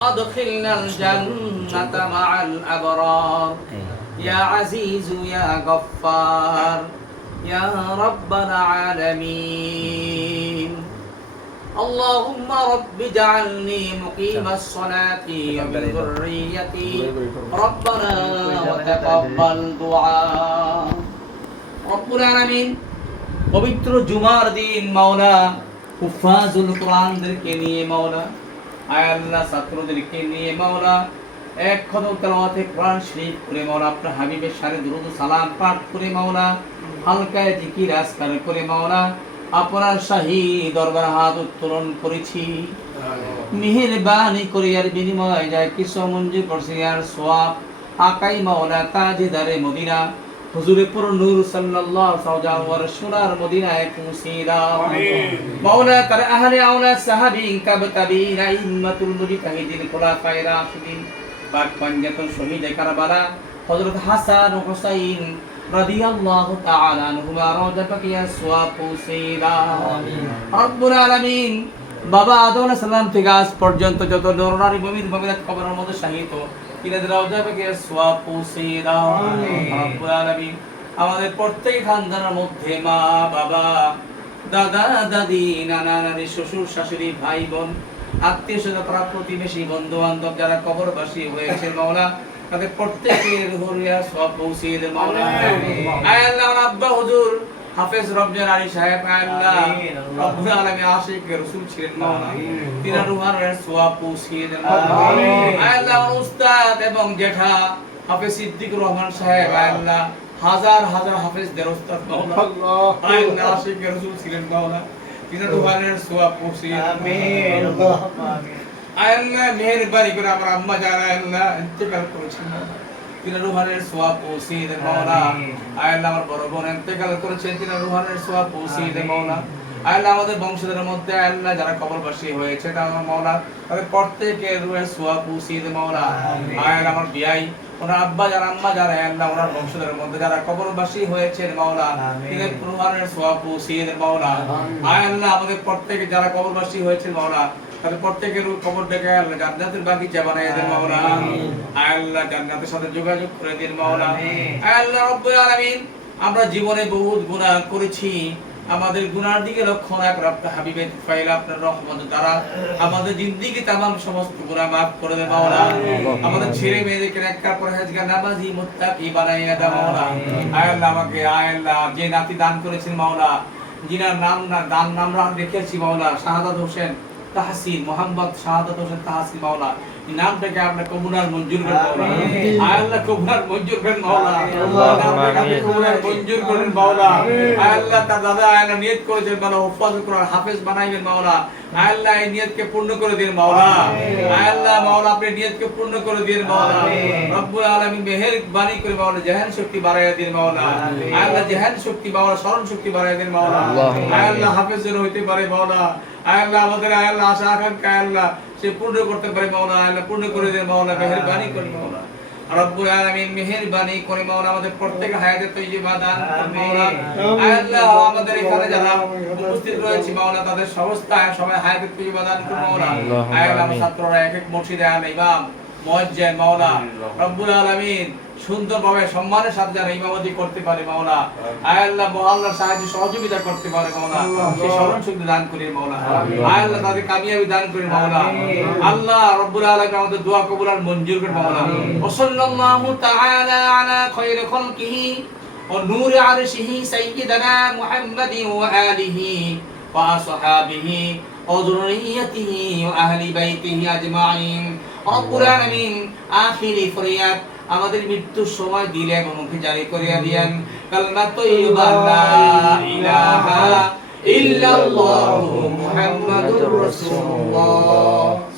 أدخلنا الجنة مع الأبرار يا عزيز يا غفار يا رب العالمين اللهم رب اجعلني مقيم الصلاة ومن ذريتي ربنا وتقبل دعاء رب العالمين পবিত্র জুমার দিন মাওলা হুফাজুল কোরআনদেরকে নিয়ে মাওলা আয় আল্লাহ ছাত্রদেরকে নিয়ে মাওলা এক খতম তেলাওয়াতে কোরআন শরীফ করে মাওলা আপনার হাবিবের শানে দুরূদ ও সালাম পাঠ করে মাওলা হালকা জিকির আজকার করে মাওলা আপনার শাহী দরবার হাত উত্তোলন করেছি মেহেরবানি করে আর বিনিময় যায় কিছু মঞ্জুর করছি আর সওয়াব আকাই মাওলা তাজদারে মদিনা হুজুরে পুর নূর সাল্লাল্লাহু আলাইহি ওয়া রাসূলার মদিনায় পৌঁছে দাও মাওলা তার আহলে আওলা সাহাবীন কাবতাবিন আইম্মাতুল মুজতাহিদিন খুলাফায়ে রাশিদিন পাক পঞ্জাতন শহীদ কারবালা হযরত হাসান ও হুসাইন রাদিয়াল্লাহু তাআলা আনহুমা রওজা পাকিয়া সওয়াব পৌঁছে দাও আমিন রব্বুল আলামিন বাবা আদম আলাইহিস সালাম থেকে আজ পর্যন্ত যত নরনারী ভূমির ভূমিরাত কবরের মধ্যে শাহীদ তিনাদের রওজা পাকিয়া সওয়াব পৌঁছে দাও আমিন রব্বুল আলামিন আমাদের প্রত্যেক খানদানের মধ্যে মা বাবা দাদা দাদি নানা নানি শ্বশুর শাশুড়ি ভাই বোন আত্মীয়স্বজন পাড়া প্রতিবেশী বন্ধু বান্ধব যারা কবরবাসী হয়েছে মাওলা তাদের প্রত্যেকের রুহিয়া সওয়াব পৌঁছে দেন মাওলা আয় আল্লাহ আব্বা হুজুর হাফেজ রমজান আলী সাহেব আয় আল্লাহ রব্বুল আলামিন আশিক রাসূল ছিলেন মাওলা তিনার রুহের সওয়াব পৌঁছে দেন মাওলা আয় আল্লাহ উস্তাদ এবং জেঠা হাফেজ সিদ্দিকুর রহমান সাহেব আয় আল্লাহ হাজার হাজার হাফেজদের উস্তাদ মাওলা আয় আল্লাহ আশিক রাসূল ছিলেন মাওলা তিনার রুহের সওয়াব পৌঁছে আমিন আল্লাহুম্মা আমিন আয় আল্লাহ মেহেরবানি করে আমার আম্মা যারা আল্লাহ ইন্তেকাল করেছেন তিনার রুহের সওয়াব পৌঁছে দেন মাওলা আয় আল্লাহ আমার বড় বোন ইন্তেকাল করেছেন তিনার রুহের সওয়াব পৌঁছে দেন মাওলা আয় আল্লাহ আমাদের বংশধরের মধ্যে আল্লাহ যারা কবরবাসী হয়েছে তারা মাওলা তাদের প্রত্যেকের রুহের সওয়াব পৌঁছে দেন মাওলা আয় আল্লাহ আমার বিয়াই ওনার আব্বা যারা আম্মা যারা আল্লাহ ওনার বংশধরের মধ্যে যারা কবরবাসী হয়েছেন মাওলা তিনার রুহের সওয়াব পৌঁছে দেন মাওলা আয় আল্লাহ আমাদের প্রত্যেকে যারা কবরবাসী হয়েছে মাওলা তাদের প্রত্যেকের কবর দেখে আল্লাহ জান্নাতের বাগিচা বানায় দেন মাওলা আয় আল্লাহ জান্নাতের সাথে যোগাযোগ করে দেন মাওলা আয় আল্লাহ রব্বুল আলামিন আমরা জীবনে বহুত গুনাহ করেছি আমাদের গুনার দিকে লক্ষ্য রাখুন আপনার হাবিবের ফাইলা আপনার রহমত দ্বারা আমাদের জিন্দেগি तमाम সমস্ত গুনাহ maaf করে দেন মাওলা আমাদের ছেলে মেয়েদেরকে নেককার পরহেজগার নামাজি মুত্তাকি বানাইয়া দাও মাওলা আয় আল্লাহ আমাকে আয় আল্লাহ যে নাতি দান করেছেন মাওলা যিনার নাম রেখেছি মাওলা শাহাদাত হোসেন তাহসিন মোহাম্মদ শাহাদাত হোসেন তাহসিন মাওলা এই নামটাকে আপনি কবুলার মঞ্জুর করেন মাওলা আয় আল্লাহ কবুলার মঞ্জুর করেন মাওলা নামটাকে কবুলার মঞ্জুর করেন মাওলা আয় আল্লাহ তার দাদা আয় আল্লাহ নিয়ত করেছেন মাওলা হুফাজ কোরআন হাফেজ বানাইবেন মাওলা আয় আল্লাহ এই নিয়তকে পূর্ণ করে দিন মাওলা আয় আল্লাহ মাওলা আপনি নিয়তকে পূর্ণ করে দিন মাওলা রব্বুল আলামিন মেহেরবানি করে মাওলা জাহান শক্তি বাড়াইয়া দিন মাওলা আয় আল্লাহ জাহান শক্তি মাওলা স্মরণ শক্তি বাড়াইয়া দিন মাওলা আয় আল্লাহ হাফেজ যেন হইতে পারে মাওলা আয় আল্লাহ আমাদের আয় আল্লাহ আশা আকাঙ্ক্ষা আয় আল্লাহ সে পূর্ণ করতে পারে মাওলা আয় আল্লাহ পূর্ণ করে দেন মাওলা মেহেরবানি করে মাওলা রব্বুল আলামিন মেহেরবানি করে মাওলা আমাদের প্রত্যেক হায়াতে তৈয়বা দান করুন মাওলা আয় আল্লাহ আমাদের এখানে যারা উপস্থিত রয়েছে মাওলা তাদের সমস্ত সবাই হায়াতে তৈয়বা দান করুন মাওলা আয় আল্লাহ ছাত্ররা এক এক মসজিদে আল ইমাম মুয়াজ্জিন মাওলা রব্বুল আলামিন সুন্দরভাবে সম্মানের সাথে যারা ইমামতি করতে পারে মাওলা আয় আল্লাহ মহল্লার সাহায্য সহযোগিতা করতে পারে মাওলা সেই স্মরণ শক্তি দান করে মাওলা আয় আল্লাহ তাদের কামিয়াবি দান করে মাওলা আল্লাহ রব্বুল আলামিন আমাদের দোয়া কবুল আর মঞ্জুর করে মাওলা সাল্লাল্লাহু তাআলা আলা খায়রি খালকিহি ওয়া নূরি আরশিহি সাইয়্যিদানা মুহাম্মাদিন ওয়া আলিহি ওয়া আসহাবিহি ওয়া যুররিয়্যাতিহি ওয়া আহলি বাইতিহি আজমাইন রব্বুল আলামিন আখিরি ফরিয়াদ আমাদের মৃত্যুর সময় দিলে এবং মুখে জারি করিয়া দিয়েন কালমা তাইয়্যিবা লা ইলাহা ইল্লাল্লাহু মুহাম্মাদুর রাসূলুল্লাহ।